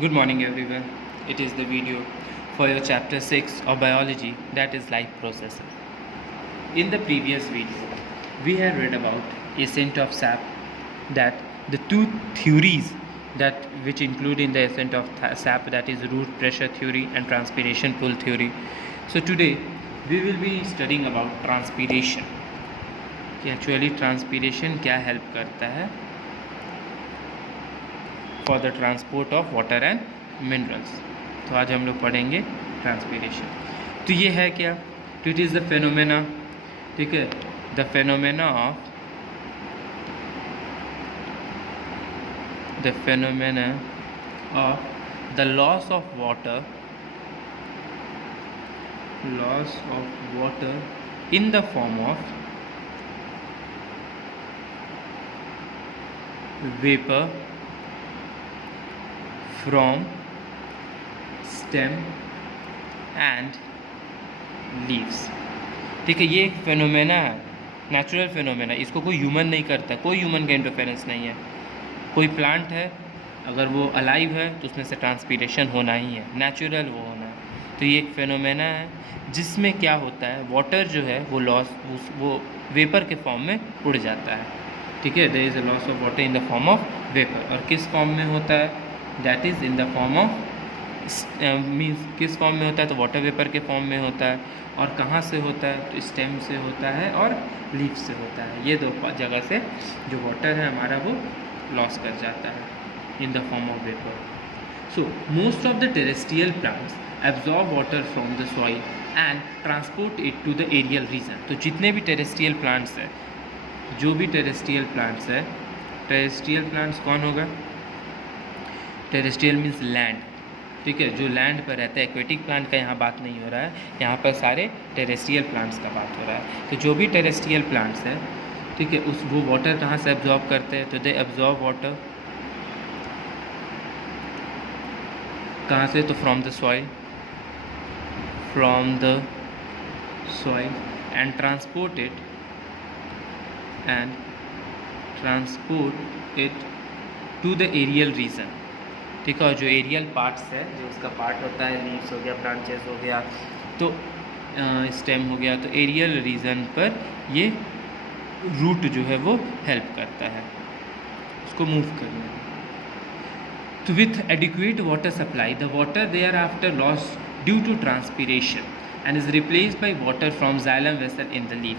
Good morning everyone. It is the video for your chapter 6 of biology, that is life processes. In the previous video, we have read about ascent of sap, that the two theories that which include in the ascent of sap, that is root pressure theory and transpiration pull theory. So today we will be studying about transpiration. कि actually transpiration क्या help करता है for the transport of water and minerals. तो आज हम लोग पढ़ेंगे transpiration. तो ये है क्या? तो इट इज़ द फेनोमेना, ठीक है, the phenomena of the loss of water in the form of vapour from stem and leaves. ठीक है, ये एक फेनोमेना है, नेचुरल फेनोमेना. इसको कोई ह्यूमन नहीं करता, कोई ह्यूमन का इंटरफेरेंस नहीं है. कोई प्लांट है, अगर वो अलाइव है तो उसमें से ट्रांसपीरेशन होना ही है, नेचुरल वो होना है. तो ये एक फेनोमेना है जिसमें क्या होता है, वाटर जो है वो वो वेपर के फॉर्म में उड़ जाता है. ठीक है, there is a loss of water in the form of vapour. और किस फॉर्म में होता है? That is in the form of means किस फॉर्म में होता है? तो वाटर वेपर के फॉर्म में होता है. और कहाँ से होता है? तो स्टेम से होता है और लीफ से होता है. ये दो जगह से जो वाटर है हमारा वो लॉस कर जाता है in the form of vapour. So most of the terrestrial plants absorb water from the soil and transport it to the aerial region. तो जितने भी टेरेस्ट्रियल प्लांट्स है, जो भी टेरेस्ट्रियल प्लांट्स है, टेरेस्ट्रियल प्लांट्स कौन होगा? Terrestrial means land. ठीक है, जो लैंड पर रहता है. एक्वेटिक प्लांट का यहाँ बात नहीं हो रहा है, यहाँ पर सारे टेरेस्ट्रियल प्लांट्स का बात हो रहा है. तो जो भी टेरेस्ट्रियल प्लांट्स हैं, ठीक है, उस वो वाटर कहाँ से एब्जॉर्ब करते हैं? तो दे एब्जॉर्ब वाटर कहाँ से? तो from the soil and transport it to the aerial region. ठीक है, और जो एरियल पार्ट्स है, जो उसका पार्ट होता है, लीव्स हो गया, ब्रांचेस हो गया, तो स्टेम हो गया, तो एरियल रीजन पर ये रूट जो है वो हेल्प करता है उसको मूव करने में. तो with adequate water supply the water there after loss due to transpiration and is replaced by water from xylem vessel in the leaf.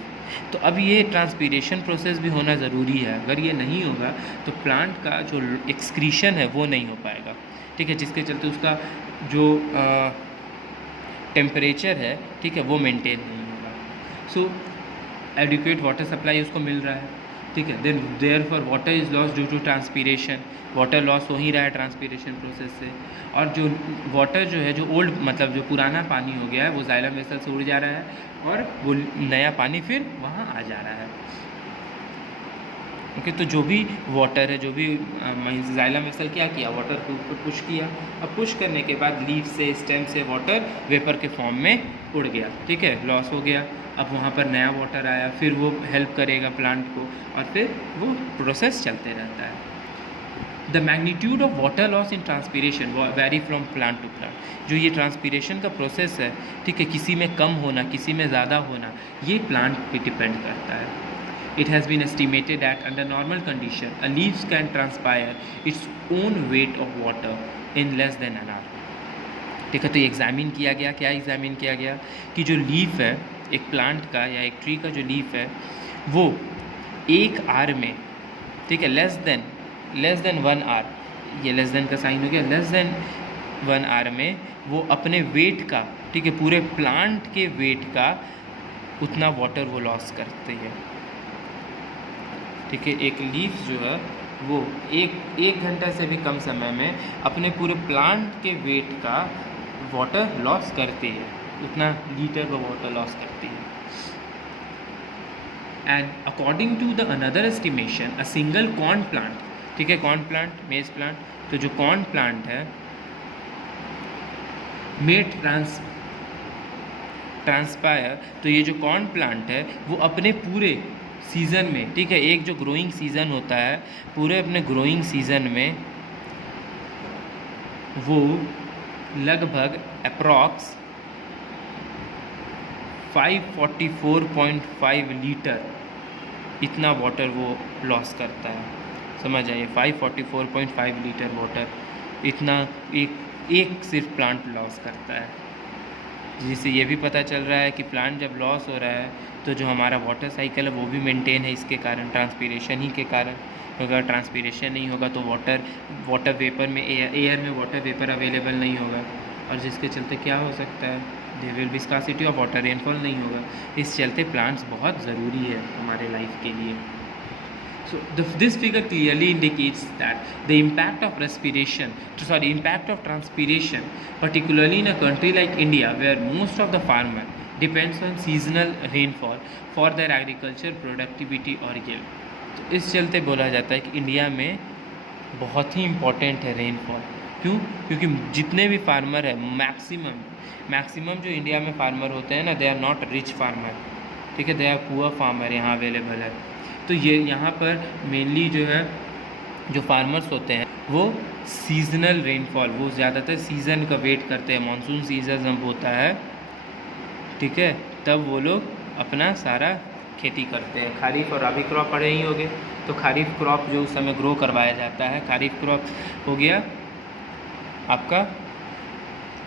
तो अब ये ट्रांसपीरेशन प्रोसेस भी होना ज़रूरी है. अगर ये नहीं होगा तो प्लांट का जो एक्सक्रीशन है वो नहीं हो पाएगा. ठीक है, जिसके चलते उसका जो टेम्परेचर है, ठीक है, वो मेंटेन नहीं होगा. सो एडिक्वेट वाटर सप्लाई उसको मिल रहा है. ठीक है, then therefore water is loss due to transpiration. Water loss हो ही रहा है ट्रांसपीरेशन प्रोसेस से. और जो वाटर जो है, जो ओल्ड मतलब जो पुराना पानी हो गया है, वो जाइलम वेसल से उड़ जा रहा है और वो नया पानी फिर वहाँ आ जा रहा है. ओके, तो जो भी वाटर है, जो भी जाइलम वेसल क्या किया, वाटर को ऊपर पुश किया. अब पुश करने के बाद लीफ से, स्टेम से वाटर वेपर के फॉर्म में उड़ गया. ठीक है, लॉस हो गया. अब वहाँ पर नया वाटर आया, फिर वो हेल्प करेगा प्लांट को और फिर वो प्रोसेस चलते रहता है. The magnitude of water loss in transpiration vary from plant to plant. जो ये ट्रांसपीरेशन का प्रोसेस है, ठीक है, किसी में कम होना, किसी में ज़्यादा होना, ये प्लांट पे डिपेंड करता है. It has been estimated that under normal condition a leaves can transpire its own weight of water in less than an hour. ठीक है, तो एग्जामिन किया गया, क्या एग्जामिन किया गया कि जो लीफ है एक प्लांट का या एक ट्री का जो लीफ है वो एक आवर में, ठीक है, लेस देन 1 आवर, ये लेस देन का साइन हो गया, लेस देन 1 आवर में वो अपने वेट का, ठीक है, पूरे प्लांट के वेट का उतना वाटर वो लॉस करते हैं. ठीक है, एक लीफ जो है वो एक घंटा से भी कम समय में अपने पूरे प्लांट के वेट का वाटर लॉस करती है, उतना लीटर का वाटर लॉस करती है. And according to the another estimation a single corn plant, ठीक है, कॉर्न प्लांट, मेज प्लांट, तो जो कॉर्न प्लांट है में ट्रांसपायर, तो ये जो कॉर्न प्लांट है वो अपने पूरे सीज़न में, ठीक है, एक जो ग्रोइंग सीज़न होता है, पूरे अपने ग्रोइंग सीज़न में वो लगभग अप्रॉक्स 544.5 लीटर इतना वाटर वो लॉस करता है। समझ आइए, 544.5 लीटर वाटर इतना एक सिर्फ प्लांट लॉस करता है। जिससे ये भी पता चल रहा है कि प्लांट जब लॉस हो रहा है तो जो हमारा वाटर साइकिल है वो भी मेंटेन है इसके कारण, ट्रांसपीरेशन ही के कारण। अगर ट्रांसपीरेशन नहीं होगा तो वाटर वेपर में एयर में वाटर वेपर अवेलेबल नहीं होगा, और जिसके चलते क्या हो सकता है, there will be scarcity of water, rainfall नहीं होगा। इस चलते प्लांट्स बहुत ज़रूरी है हमारे लाइफ के लिए। So this figure clearly indicates that the impact of transpiration, particularly in a country like India, where most of the farmer depends on seasonal rainfall for their agriculture productivity or yield. तो इस चलते बोला जाता है कि India में बहुत ही important है रेनफॉल। क्यों? क्योंकि जितने भी फार्मर है मैक्सिमम जो इंडिया में फार्मर होते हैं ना, they are not rich farmer, ठीक है, दे आर पुअर फार्मर यहाँ अवेलेबल है। तो ये यहाँ पर मेनली जो है जो फार्मर्स होते हैं वो सीजनल रेनफॉल, वो ज़्यादातर सीज़न का वेट करते हैं। मानसून सीजन जब होता है, ठीक है, तब वो लोग अपना सारा खेती करते हैं। खरीफ और रबी क्रॉप पढ़े ही होंगे, तो खरीफ क्रॉप जो उस समय ग्रो करवाया जाता है, खरीफ क्रॉप हो गया आपका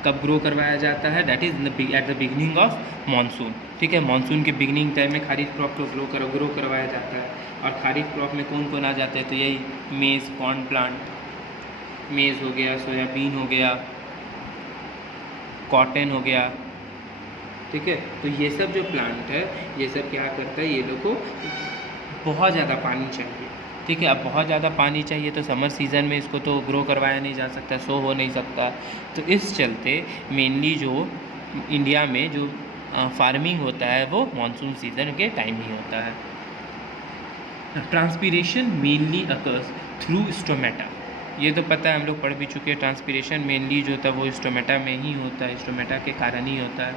कब ग्रो करवाया जाता है, that is at the beginning of monsoon, ठीक है। मानसून के बिगनिंग टाइम में खरीफ क्रॉप को ग्रो करवाया जाता है। और खरीफ क्रॉप में कौन कौन आ जाते हैं, तो यही मेज़, कॉर्न प्लांट, मेज़ हो गया, सोयाबीन हो गया, कॉटन हो गया, ठीक है। तो ये सब जो प्लांट है ये सब क्या करता है, ये लोग को बहुत ज़्यादा पानी चाहिए, ठीक है। अब बहुत ज़्यादा पानी चाहिए तो समर सीज़न में इसको तो ग्रो करवाया नहीं जा सकता, शो हो नहीं सकता। तो इस चलते मेनली जो इंडिया में जो फार्मिंग होता है वो मानसून सीज़न के टाइम ही होता है। Transpiration mainly occurs through stomata, ये तो पता है, हम लोग पढ़ भी चुके हैं। ट्रांसपीरेशन मेनली जो होता है वो स्टोमेटा में ही होता है, स्टोमेटा के कारण ही होता है।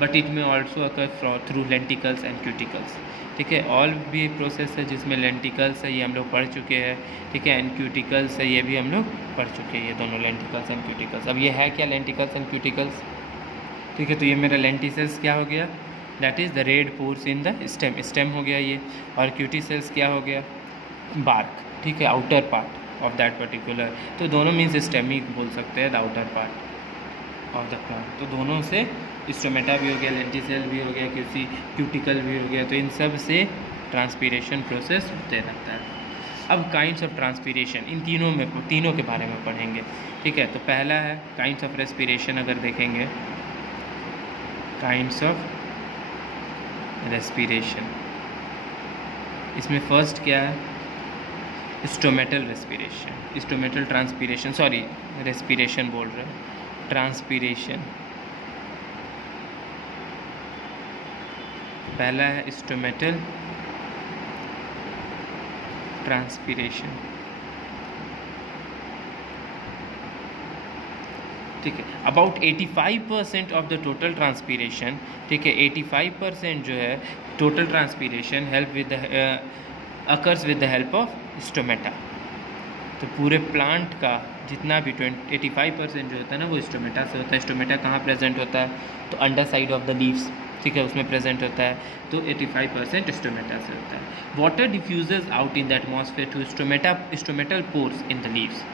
बट इट में also occur through lenticels and cuticles, ठीक है। ऑल भी प्रोसेस है जिसमें लेंटिकल्स है, ये हम लोग पढ़ चुके हैं, ठीक है। एंड क्यूटिकल्स है, ये भी हम लोग पढ़ चुके हैं, ये दोनों लेंटिकल्स एंड क्यूटिकल्स। अब ये है क्या लेंटिकल्स एंड क्यूटिकल्स, ठीक है। तो ये मेरा लेंटिसेल्स क्या हो गया, that is the red pores in the stem हो गया ये। और क्यूटिसेल्स क्या हो गया, बार्क, ठीक है, outer part of that particular. तो दोनों मीन्स स्टेम ही बोल सकते हैं, the outer part of the plant. तो दोनों से स्टोमेटा भी हो गया, लेंटिसेल भी हो गया, क्यूटिकल भी हो गया, तो इन सब से ट्रांसपीरेशन प्रोसेस होते रहता है। अब काइंड्स ऑफ ट्रांसपीरेशन, इन तीनों के बारे में पढ़ेंगे, ठीक है। तो पहला है काइंड्स ऑफ रेस्पिरेशन, अगर देखेंगे काइंड्स ऑफ रेस्पिरेशन, इसमें फर्स्ट क्या है, stomatal respiration, stomatal transpiration, sorry respiration बोल रहे हैं, ट्रांसपीरेशन। पहला है स्टोमेटल ट्रांसपीरेशन, ठीक है। About 85% of the total transpiration, ठीक है, 85% जो है total transpiration help with occurs with the help of stomata. तो पूरे प्लांट का जितना भी 85% जो होता है ना वो स्टोमेटा से होता है। स्टोमेटा कहाँ प्रेजेंट होता है, तो under side of the leaves, ठीक है, उसमें प्रेजेंट होता है। तो 85% स्टोमेटा से होता है। Water diffuses out in the atmosphere through stomatal pores in the leaves,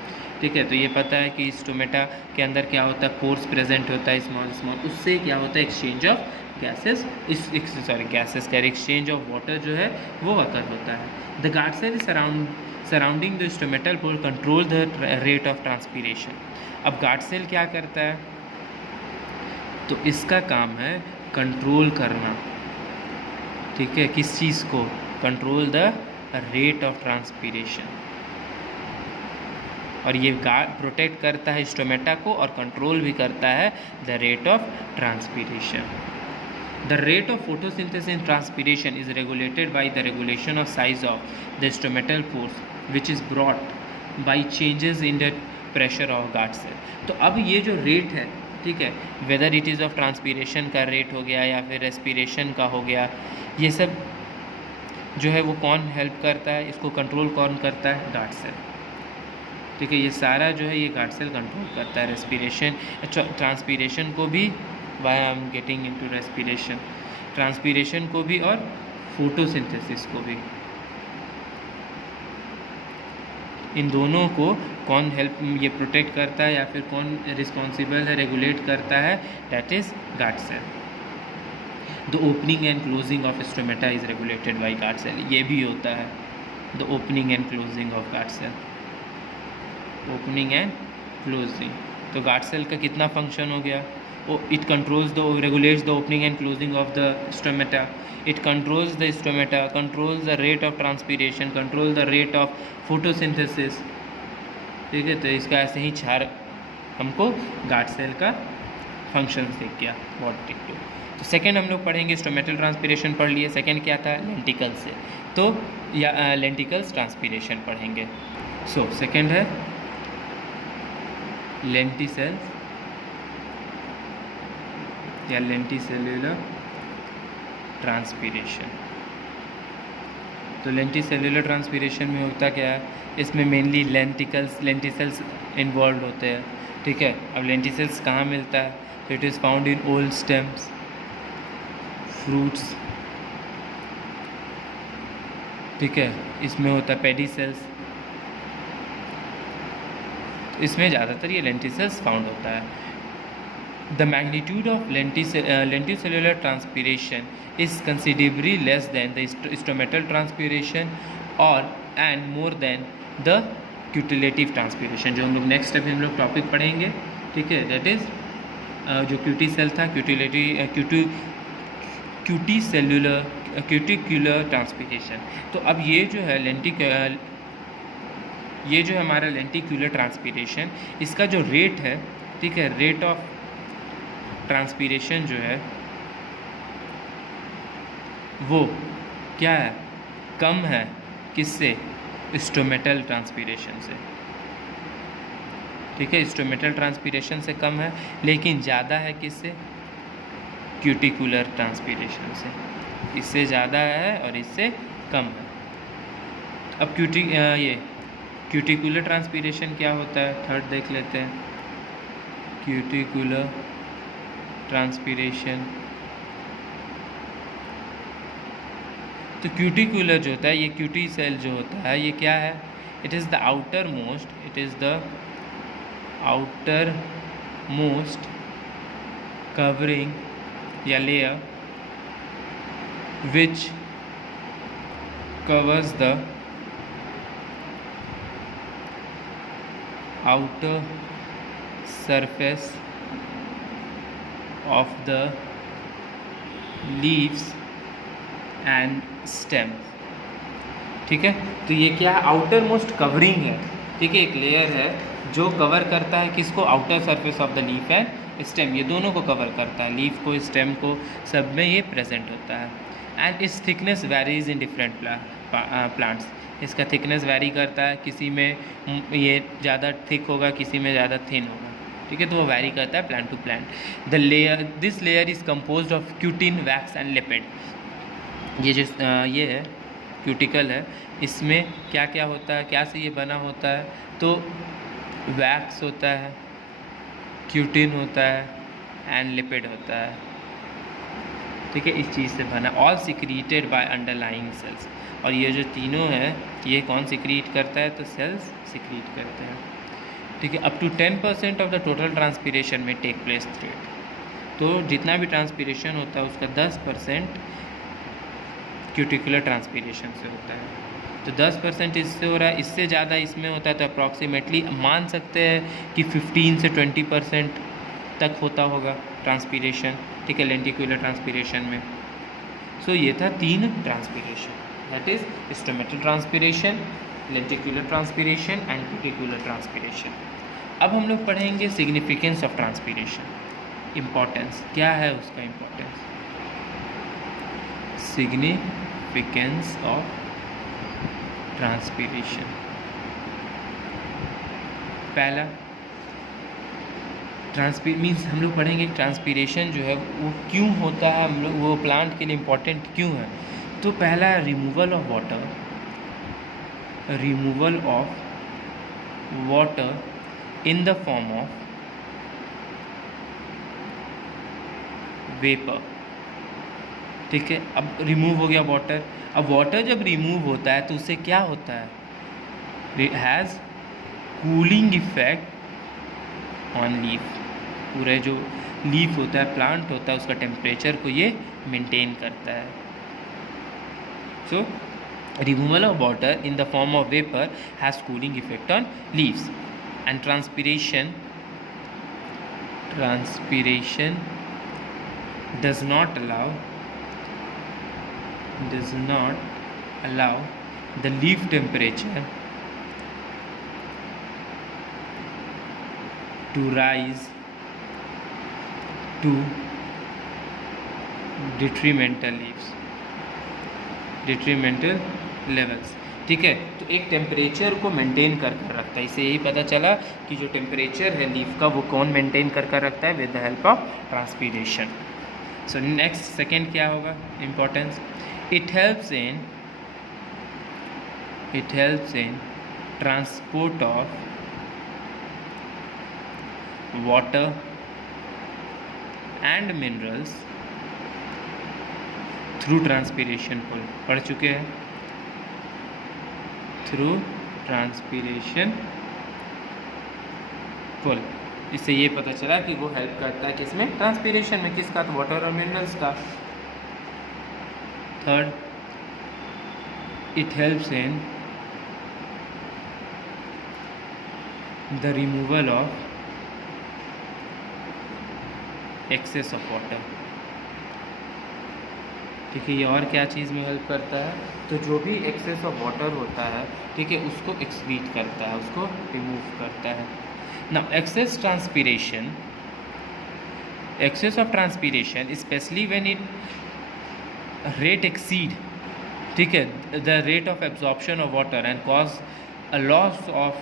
ठीक है। तो ये पता है कि स्टोमेटा के अंदर क्या होता है, पोर्स प्रेजेंट होता है स्मॉल, उससे क्या होता है, एक्सचेंज ऑफ गैसेस, गैसेस का एक्सचेंज ऑफ वाटर जो है वो अकर होता है। The guard cell surrounding the stomatal pore control the rate of transpiration. अब गार्ड सेल क्या करता है, तो इसका काम है कंट्रोल करना, ठीक है, किस चीज़ को, control the rate of transpiration. और ये प्रोटेक्ट करता है स्टोमेटा को और कंट्रोल भी करता है the rate of transpiration. The rate of photosynthesis in transpiration is regulated by the regulation of size of the stomatal pores which is brought by changes in the pressure of guard cell. तो अब ये जो rate है, ठीक है, whether it is of transpiration का rate हो गया या फिर रेस्पिरेशन का हो गया, ये सब जो है वो कौन हेल्प करता है, इसको कंट्रोल कौन करता है, गार्ड सेल। ठीक है। ये सारा जो है ये गार्ड सेल कंट्रोल करता है। रेस्पिरेशन, ट्रांसपीरेशन को भी, why I am getting into respiration, transpiration को भी और फोटोसिंथेसिस को भी, इन दोनों को कौन हेल्प ये प्रोटेक्ट करता है या फिर कौन रिस्पॉन्सिबल है, रेगुलेट करता है, that is guard cell. The opening and closing of stomata is regulated by guard cell. ये भी होता है the opening and closing of guard cell, opening and closing. तो गार्ड सेल का कितना फंक्शन हो गया? It controls the, regulates the opening and closing of the stomata, it controls the stomata, controls the rate of transpiration, control the rate of photosynthesis। ठीक है, तो इसका ऐसे ही 4 हमको गार्ड सेल का फंक्शन दिख गया। What it do. तो सेकेंड हम लोग पढ़ेंगे, स्टोमेटल ट्रांसपीरेशन पढ़ लिए। सेकेंड क्या था? लेंटिकल से, तो या लेंटिकल्स ट्रांसपीरेशन पढ़ेंगे। सो सेकेंड है लेंटिसेल्स या लेंटिसेल्युलर ट्रांसपीरेशन। तो लेंटिसेल्युलर ट्रांसपीरेशन में होता क्या है? इसमें मेनली लेंटिसेल्स इन्वॉल्व होते हैं। ठीक है, अब लेंटिसेल्स कहाँ मिलता है? तो it is found in old stems, fruits. ठीक है, इसमें होता है पेडिसेल्स, इसमें ज़्यादातर ये लेंटिसेल्स फाउंड होता है। The magnitude of lenticellular transpiration is considerably less than the stomatal transpiration and more than the cutillative transpiration, जो हम लोग नेक्स्ट अभी हम लोग टॉपिक पढ़ेंगे। ठीक है, दैट इज़ जो क्यूटी सेल था, क्यूटिकुलर ट्रांसपीरेशन। तो अब ये जो है ये जो है हमारा लेंटिकुलर ट्रांसपीरेशन, इसका जो रेट है, ठीक है, रेट ऑफ ट्रांसपीरेशन जो है वो क्या है? कम है। किससे? स्टोमेटल ट्रांसपीरेशन से। ठीक है, स्टोमेटल ट्रांसपीरेशन से कम है, लेकिन ज़्यादा है किससे? क्यूटिकुलर ट्रांसपीरेशन से। इससे ज़्यादा है और इससे कम है। अब ये क्यूटिकुलर ट्रांसपीरेशन क्या होता है? थर्ड देख लेते हैं, क्यूटिकुलर ट्रांसपीरेशन। तो क्यूटिकुलर जो होता है, ये क्यूटी सेल जो होता है, ये क्या है? It is the outer most covering या layer which covers the outer surface of the leaves and stems। ठीक है, तो ये क्या है? आउटर मोस्ट कवरिंग है। ठीक है, एक लेयर है जो कवर करता है किसको? Outer surface of the leaf and stem, ये दोनों को कवर करता है, लीफ को, स्टेम को, सब में ये प्रेजेंट होता है। एंड इस thickness varies in different plants. इसका थिकनेस वेरी करता है, किसी में ये ज़्यादा थिक होगा, किसी में ज़्यादा थिन होगा। ठीक है, तो वो वेरी करता है plant to plant. This layer is composed of cutin, wax and lipid. ये जो ये है क्यूटिकल है, इसमें क्या क्या होता है, क्या से ये बना होता है? तो वैक्स होता है, क्यूटिन होता है एंड लिपिड होता है। ठीक है, इस चीज़ से बना। All secreted by underlying cells. और ये जो तीनों है, ये कौन सिक्रीट करता है? तो सेल्स सिक्रीट करते हैं। ठीक है, up to 10% of the total transpiration में टेक प्लेस थ्रू इट। तो जितना भी ट्रांसपीरेशन होता है उसका 10% क्यूटिकुलर ट्रांसपीरेशन से होता है। तो 10% इससे हो रहा है, इससे ज़्यादा इसमें होता है तो अप्रॉक्सीमेटली मान सकते हैं कि 15 से 20% तक होता होगा ट्रांसपीरेशन। ठीक है, लेंटिकुलर ट्रांसपीरेशन में। सो ये था 3 transpiration, that is stomatal transpiration, lenticular transpiration and cuticular transpiration. अब हम लोग पढ़ेंगे सिग्निफिकेंस ऑफ ट्रांसपीरेशन, इम्पॉर्टेंस क्या है उसका, इम्पॉर्टेंस, सिग्निफिकेंस ऑफ ट्रांसपीरेशन। पहला मीन्स हम लोग पढ़ेंगे ट्रांसपीरेशन जो है वो क्यों होता है, हम लोग वो प्लांट के लिए इम्पोर्टेंट क्यों है। तो पहला removal of water, removal of water in the form of vapor. ठीक है, अब रिमूव हो गया वाटर. अब वाटर जब रिमूव होता है तो उससे क्या होता है, it has cooling effect on leaf. पूरे जो लीफ होता है, प्लांट होता है, उसका टेम्परेचर को ये मेंटेन करता है. सो removal of water in the form of vapor has cooling effect on leaves. And transpiration does not allow the leaf temperature to rise to detrimental levels. ठीक है, तो एक टेम्परेचर को मेंटेन कर रखता है. इससे यही पता चला कि जो टेम्परेचर है लीफ का वो कौन मेंटेन कर रखता है, with the help of transpiration. So next second क्या होगा importance, it helps in transport of water and minerals through transpiration pull. पढ़ चुके हैं, थ्रू ट्रांसपीरेशन पुल. इससे ये पता चला कि वो हेल्प करता है किसमें, ट्रांसपीरेशन में. किसका, तो वाटर और मिनरल्स का. Third, it helps in the removal of excess of water. ठीक है, ये और क्या चीज़ में हेल्प करता है, तो जो भी एक्सेस ऑफ वाटर होता है, ठीक है, उसको एक्सक्रीट करता है, उसको रिमूव करता है. Now excess of transpiration specially when it rate exceed, ठीक है, the rate of absorption of water and cause a loss of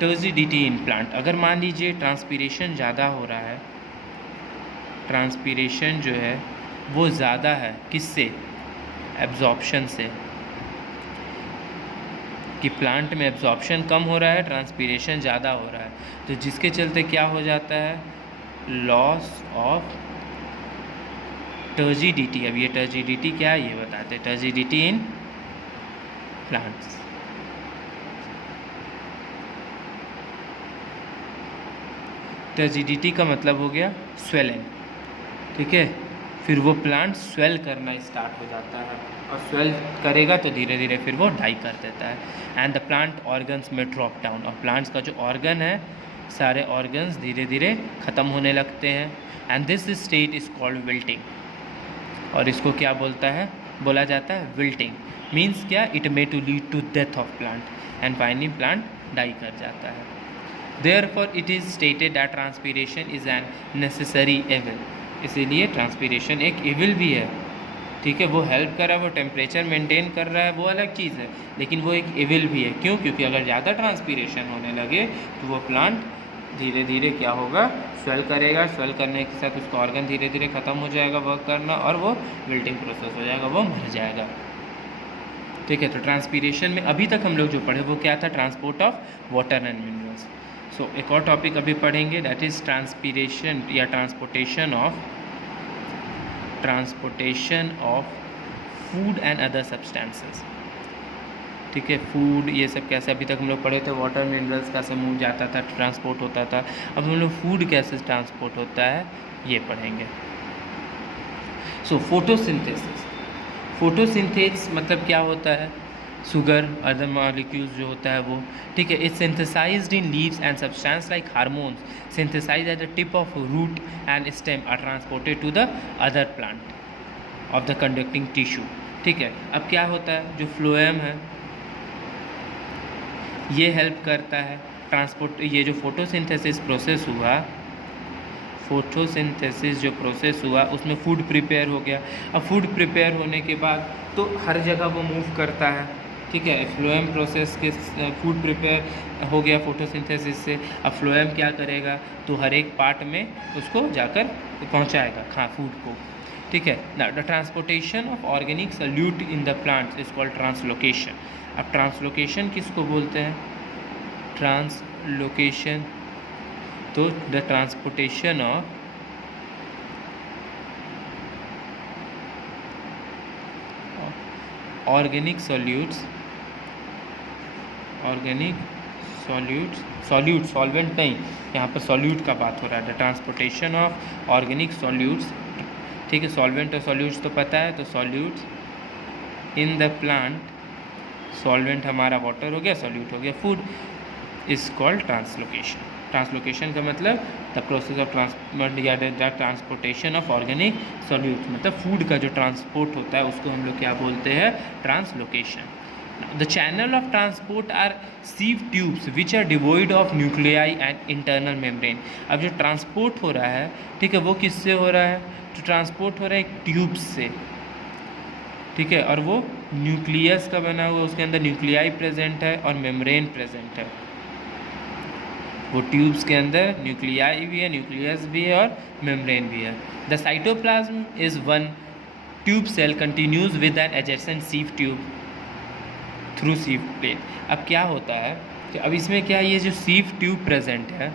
turgidity in plant. अगर मान लीजिए ट्रांसपीरेशन ज़्यादा हो रहा है, ट्रांसपीरेशन जो है वो ज़्यादा है, किससे, एब्जॉर्प्शन से, कि प्लांट में एब्जॉर्प्शन कम हो रहा है, ट्रांसपीरेशन ज़्यादा हो रहा है, तो जिसके चलते क्या हो जाता है, लॉस ऑफ टर्जिडिटी. अब ये टर्जिडिटी क्या है ये बताते हैं. Turgidity in plants. टर्जिडिटी का मतलब हो गया स्वेलिंग. ठीक है, फिर वो प्लांट स्वेल करना स्टार्ट हो जाता है, और स्वेल करेगा तो धीरे धीरे फिर वो डाई कर देता है. एंड द प्लांट ऑर्गन्स में ड्रॉप डाउन, और प्लांट्स का जो ऑर्गन है, सारे ऑर्गन्स धीरे धीरे ख़त्म होने लगते हैं. And this state is called wilting. और इसको क्या बोला जाता है, विल्टिंग. मीन्स क्या, it may to lead to death of plant, and finally plant die कर जाता है. Therefore it is stated that transpiration is an necessary evil. इसीलिए ट्रांसपीरेशन एक एविल भी है. ठीक है, वो हेल्प कर रहा है, वो टेम्परेचर मेंटेन कर रहा है, वो अलग चीज़ है, लेकिन वो एक एविल भी है. क्यों, क्योंकि अगर ज़्यादा ट्रांसपीरेशन होने लगे तो वो प्लांट धीरे धीरे क्या होगा, स्वेल करेगा. स्वेल करने के साथ उसका ऑर्गन धीरे धीरे ख़त्म हो जाएगा वर्क करना, और वो विल्टिंग प्रोसेस हो जाएगा, वो मर जाएगा. ठीक है, तो ट्रांसपीरेशन में अभी तक हम लोग जो पढ़े वो क्या था, transport of water and minerals. So एक और टॉपिक अभी पढ़ेंगे, दैट इज़ ट्रांसपीरेशन या transportation of food and other substances. ठीक है, फूड ये सब कैसे अभी तक हम लोग पढ़े थे, वाटर मिनरल्स कैसे मूव जाता था, ट्रांसपोर्ट होता था. अब हम लोग फूड कैसे ट्रांसपोर्ट होता है ये पढ़ेंगे. सो फोटोसिंथेसिस मतलब क्या होता है, शुगर अदर मॉलिक्यूल्स जो होता है वो. ठीक है, it's synthesized in leaves and substance like hormones synthesized at the tip of root and stem are transported to the other plant of the conducting tissue. ठीक है, अब क्या होता है, जो फ्लोएम है ये हेल्प करता है ट्रांसपोर्ट. ये जो फोटोसिंथेसिस जो प्रोसेस हुआ उसमें फूड प्रिपेयर हो गया. अब फूड प्रिपेयर होने के बाद तो हर जगह वो मूव करता है. ठीक है, फ्लोएम प्रोसेस के फूड प्रिपेयर हो गया फोटोसिंथेसिस से. अब फ्लोएम क्या करेगा, तो हर एक पार्ट में उसको जाकर पहुंचाएगा फूड को. ठीक है, the transportation of organic solute in the plants is called translocation. अब ट्रांसलोकेशन किसको बोलते हैं, ट्रांसलोकेशन, तो the transportation of organic solutes, solvent नहीं, यहाँ पर सॉल्यूट का बात हो रहा है, the transportation of organic solutes, ठीक है, सॉल्वेंट और सॉल्यूट्स तो पता है, तो solutes in the plant, solvent हमारा वाटर हो गया, सॉल्यूट हो गया food, is called translocation. Translocation का मतलब the process of transportation of organic solutes, मतलब फूड का जो ट्रांसपोर्ट होता है उसको हम लोग क्या बोलते हैं, translocation. The channel of transport are sieve tubes which are devoid of nuclei and internal membrane। अब जो ट्रांसपोर्ट हो रहा है, ठीक है, वो किससे हो रहा है, तो ट्रांसपोर्ट हो रहा है एक ट्यूब्स से, ठीक है, और वो न्यूक्लियस का बना हुआ, उसके अंदर न्यूक्लियाई प्रेजेंट है और मेम्ब्रेन प्रेजेंट है। वो ट्यूब्स के अंदर न्यूक्लियाई भी है, न्यूक्लियस भी है और मेम्ब्रेन भी है। The cytoplasm is one tube cell continues with an adjacent sieve tube through sieve plate. अब क्या होता है कि अब इसमें क्या, ये जो सीव ट्यूब प्रेजेंट है,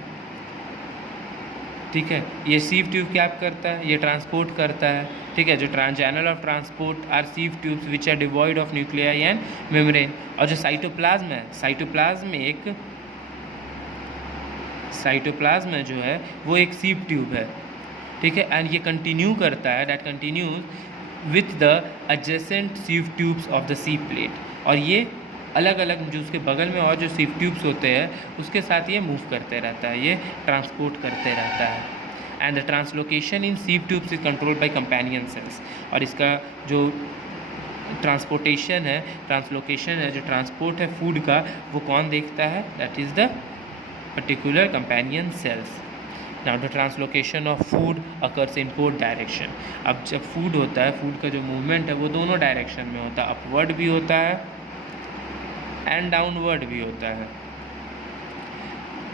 ठीक है, ये सीव ट्यूब क्या करता है, ये ट्रांसपोर्ट करता है, ठीक है, जो channel of transport are sieve tubes which are devoid of nuclei and membrane. और जो साइटोप्लाज्म है, साइटोप्लाज्म जो है वो एक सीव ट्यूब है, ठीक है, एंड ये कंटिन्यू करता है, that continues with the adjacent sieve tubes of the सीव plate. और ये अलग अलग जो उसके बगल में और जो सीव ट्यूब्स होते हैं उसके साथ ये मूव करते रहता है, ये ट्रांसपोर्ट करते रहता है। And the translocation in sieve tubes is controlled by companion cells. और इसका जो ट्रांसपोर्टेशन है, ट्रांसलोकेशन है, जो ट्रांसपोर्ट है फूड का, वो कौन देखता है, that is the particular companion cells. Now the translocation of food occurs in both direction. अब जब फूड होता है, फूड का जो मूवमेंट है वो दोनों डायरेक्शन में होता है, अपवर्ड भी होता है एंड डाउनवर्ड भी होता है।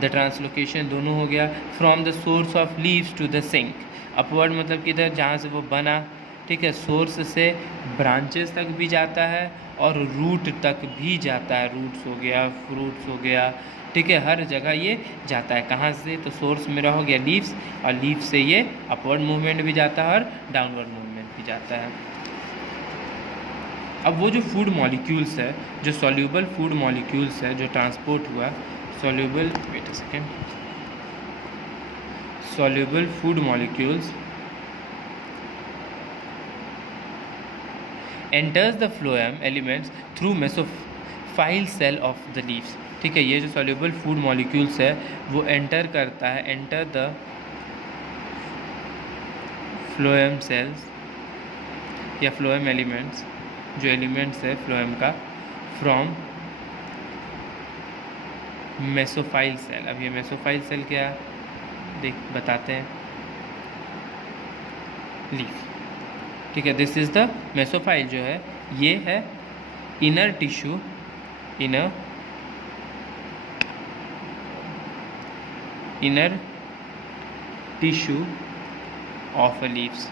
द ट्रांसलोकेशन दोनों हो गया। From the source of leaves to the sink, upward मतलब किधर, जहाँ से वो बना, ठीक है, सोर्स से ब्रांचेस तक भी जाता है और रूट तक भी जाता है, रूट्स हो गया, फ्रूट्स हो गया, ठीक है, हर जगह ये जाता है। कहाँ से, तो सोर्स मेरा हो गया लीव्स, और लीव्स से ये अपवर्ड मूवमेंट भी जाता है और डाउनवर्ड मूवमेंट भी जाता है। अब वो जो फूड मॉलिक्यूल्स है, जो सॉल्यूबल फूड मॉलिक्यूल्स है, जो ट्रांसपोर्ट हुआ, soluble, wait a second, soluble food molecules enters the phloem elements through mesophyll cell of the leaves. ठीक है, ये जो सॉल्यूबल फूड मॉलिक्यूल्स है वो एंटर करता है, एंटर द फ्लोएम सेल्स या फ्लोएम एलिमेंट्स, जो एलिमेंट्स है फ्लोएम का, फ्रॉम मेसोफाइल सेल। अब ये मेसोफाइल सेल क्या देख बताते हैं, लीफ, ठीक है, दिस इज़ द मेसोफाइल जो है, ये है inner tissue, inner tissue of a leaves.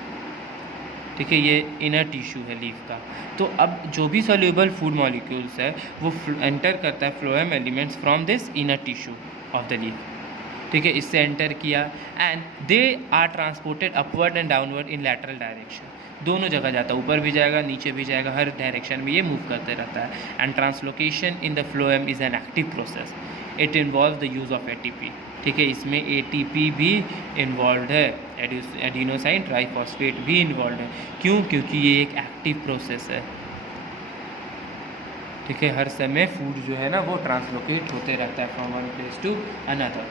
ठीक है, ये इनर टिश्यू है लीफ का। तो अब जो भी सॉल्यूबल फूड मॉलिक्यूल्स है वो एंटर करता है phloem elements from this inner tissue of the leaf. ठीक है, इससे एंटर किया and they are transported upward and downward in lateral direction. दोनों जगह जाता है, ऊपर भी जाएगा नीचे भी जाएगा, हर डायरेक्शन में ये मूव करते रहता है। And translocation in the phloem is an active process, it involve the use of ATP. ठीक है, इसमें एटीपी भी इन्वॉल्व है, एडिनोसाइन ट्राइफॉस्फेट भी इन्वॉल्व है। क्यों? क्योंकि ये एक एक्टिव प्रोसेस है। ठीक है, हर समय फूड जो है ना वो ट्रांसलोकेट होते रहता है from one place to another.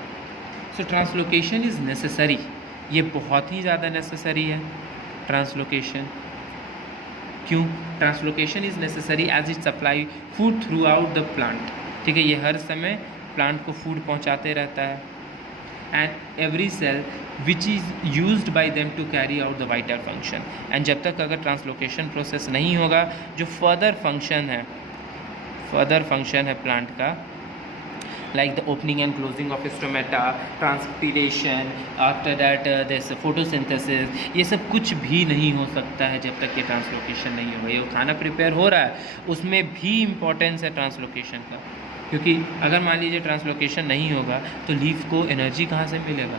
So translocation is necessary, ये बहुत ही ज़्यादा नेसेसरी है ट्रांसलोकेशन। क्यों? Translocation is necessary as it supply food throughout the plant. ठीक है, ये हर समय प्लांट को फूड पहुंचाते रहता है। And every cell which is used by them to carry out the vital function. एंड जब तक अगर ट्रांसलोकेशन प्रोसेस नहीं होगा, जो फर्दर फंक्शन है प्लांट का, like the opening and closing of stomata, transpiration, after that there's photosynthesis, ये सब कुछ भी नहीं हो सकता है जब तक ये ट्रांसलोकेशन नहीं होगा। ये खाना प्रिपेयर हो रहा है उसमें भी इम्पोर्टेंस है ट्रांसलोकेशन का। क्योंकि अगर मान लीजिए ट्रांसलोकेशन नहीं होगा तो लीफ को एनर्जी कहाँ से मिलेगा।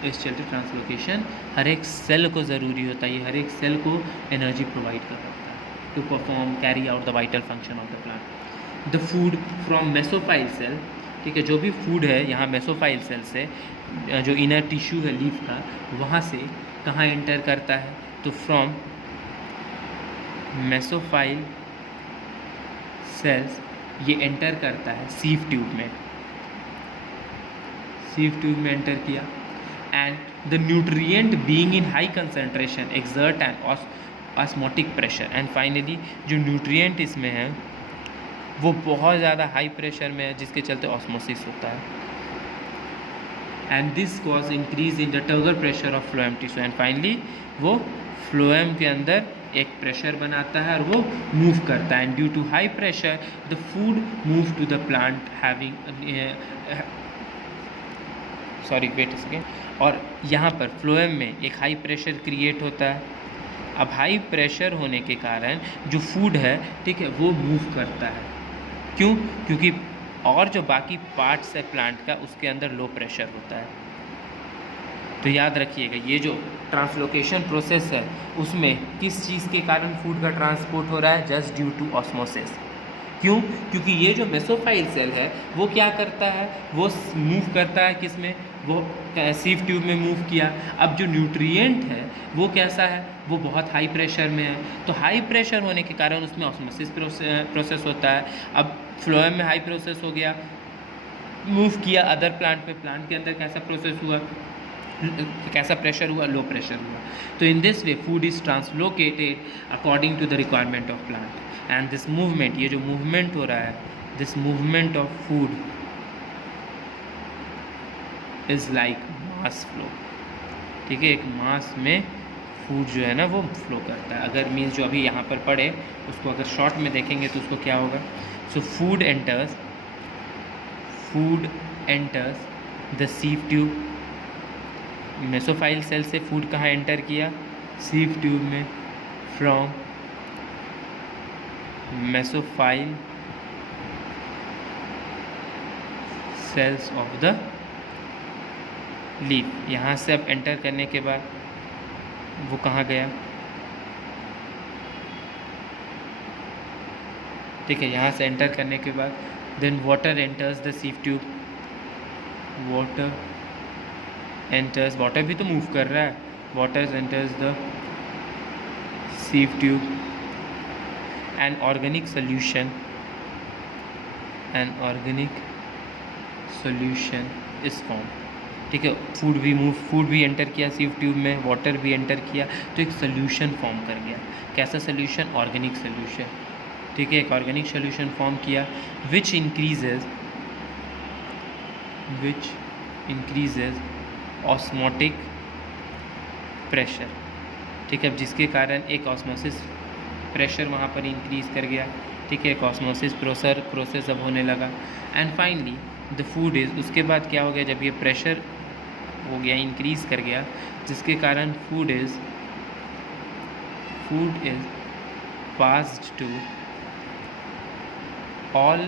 तो इस चलते ट्रांसलोकेशन हर एक सेल को ज़रूरी होता है, ये हर एक सेल को एनर्जी प्रोवाइड कर सकता है to perform carry out the vital function of the plant. The food from mesophyll cell, ठीक है, जो भी फूड है यहाँ मेसोफाइल सेल से, जो इनर टिश्यू है लीफ का, वहाँ से कहाँ एंटर करता है, तो फ्रॉम मेसोफाइल सेल्स ये एंटर करता है सीव ट्यूब में, सीव ट्यूब में एंटर किया, and the nutrient being in high concentration exert and osmotic pressure, and finally जो न्यूट्रिएंट इसमें है वो बहुत ज़्यादा हाई प्रेशर में है, जिसके चलते ऑस्मोसिस होता है, and this cause increase in the turgor pressure of phloem tissue, and finally वो फ्लोएम के अंदर एक प्रेशर बनाता है और वो मूव करता है, and due to high pressure the food move to the plant having sorry wait second, और यहाँ पर फ्लोएम में एक हाई प्रेशर क्रिएट होता है। अब हाई प्रेशर होने के कारण जो फूड है, ठीक है, वो मूव करता है, क्यों, क्योंकि और जो बाकी पार्ट्स है प्लांट का उसके अंदर लो प्रेशर होता है। तो याद रखिएगा ये जो ट्रांसलोकेशन प्रोसेस है उसमें किस चीज़ के कारण फूड का ट्रांसपोर्ट हो रहा है, जस्ट ड्यू टू ऑस्मोसिस। क्यों, क्योंकि ये जो मेसोफाइल सेल है वो क्या करता है, वो मूव करता है किस में, वो सीव ट्यूब में मूव किया। अब जो न्यूट्रिएंट है वो कैसा है, वो बहुत हाई प्रेशर में है, तो हाई प्रेशर होने के कारण उसमें ऑस्मोसिस प्रोसेस होता है। अब फ्लोएम में हाई प्रोसेस हो गया, मूव किया अदर प्लांट पे, प्लांट के अंदर कैसा प्रोसेस हुआ, कैसा प्रेशर हुआ, लो प्रेशर हुआ। तो in this way food is translocated according to the requirement of plant, and this movement, ये जो मूवमेंट हो रहा है, this movement of food is like mass flow, ठीक है, एक मास में फूड जो है ना वो फ्लो करता है। अगर मीन्स जो अभी यहाँ पर पढ़े उसको अगर शॉर्ट में देखेंगे तो उसको क्या होगा, so food enters the sieve tube, mesophyll cell से फूड कहाँ एंटर किया, सीव ट्यूब में, from mesophyll cells of the leaf. यहाँ से अब एंटर करने के बाद वो कहाँ गया, ठीक है, यहाँ से एंटर करने के बाद then water enters the sieve tube, water enters, water भी तो मूव कर रहा है, water enters the sieve tube, an organic solution is form, ठीक है, फूड भी एंटर किया सीव ट्यूब में, वाटर भी एंटर किया, तो एक सोल्यूशन फॉर्म कर गया। कैसा सोल्यूशन, ऑर्गेनिक सोल्यूशन, ठीक है, एक ऑर्गेनिक सोल्यूशन फॉर्म किया, विच इंक्रीजेज ऑस्मोटिक प्रेशर, ठीक है, अब जिसके कारण एक ऑस्मोसिस प्रेशर वहाँ पर इंक्रीज कर गया, ठीक है, एक ऑस्मोसिस प्रोसेस अब होने लगा, and finally the food is, उसके बाद क्या हो गया, जब ये प्रेशर हो गया, इंक्रीज कर गया, जिसके कारण food is passed to all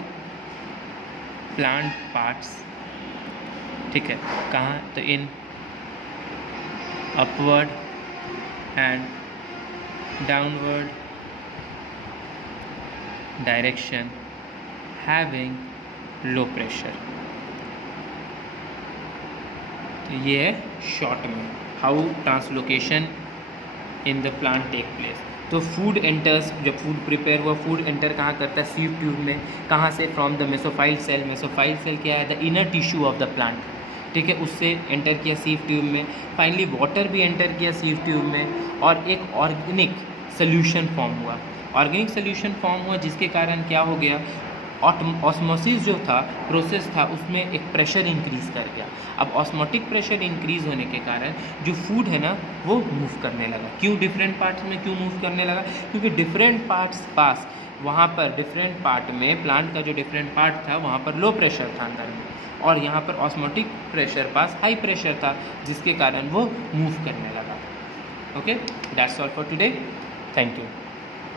plant parts, ठीक है, कहाँ, तो in upward and downward direction having low pressure. तो ये है शॉर्ट में how translocation in the plant take place. तो फूड एंटर्स, जब फूड प्रिपेयर हुआ, फूड एंटर कहाँ करता है, सीव ट्यूब में, कहाँ से, from the mesophyll cell, mesophyll cell क्या है, the inner tissue of the plant, ठीक है, उससे एंटर किया सीव ट्यूब में, फाइनली वाटर भी एंटर किया सीव ट्यूब में, और एक ऑर्गेनिक सोल्यूशन फॉर्म हुआ। ऑर्गेनिक सोल्यूशन फॉर्म हुआ जिसके कारण क्या हो गया, ऑस्मोसिस जो था प्रोसेस था उसमें एक प्रेशर इंक्रीज़ कर गया। अब ऑस्मोटिक प्रेशर इंक्रीज़ होने के कारण जो फूड है ना वो मूव करने लगा। क्यों डिफरेंट पार्ट्स में क्यों मूव करने लगा, क्योंकि डिफरेंट पार्ट्स पास वहाँ पर डिफरेंट पार्ट में प्लांट का जो डिफरेंट पार्ट था वहाँ पर लो प्रेशर था अंदर में, और यहाँ पर ऑस्मोटिक प्रेशर पास हाई प्रेशर था, जिसके कारण वो मूव करने लगा। Okay, that's all for today, thank you.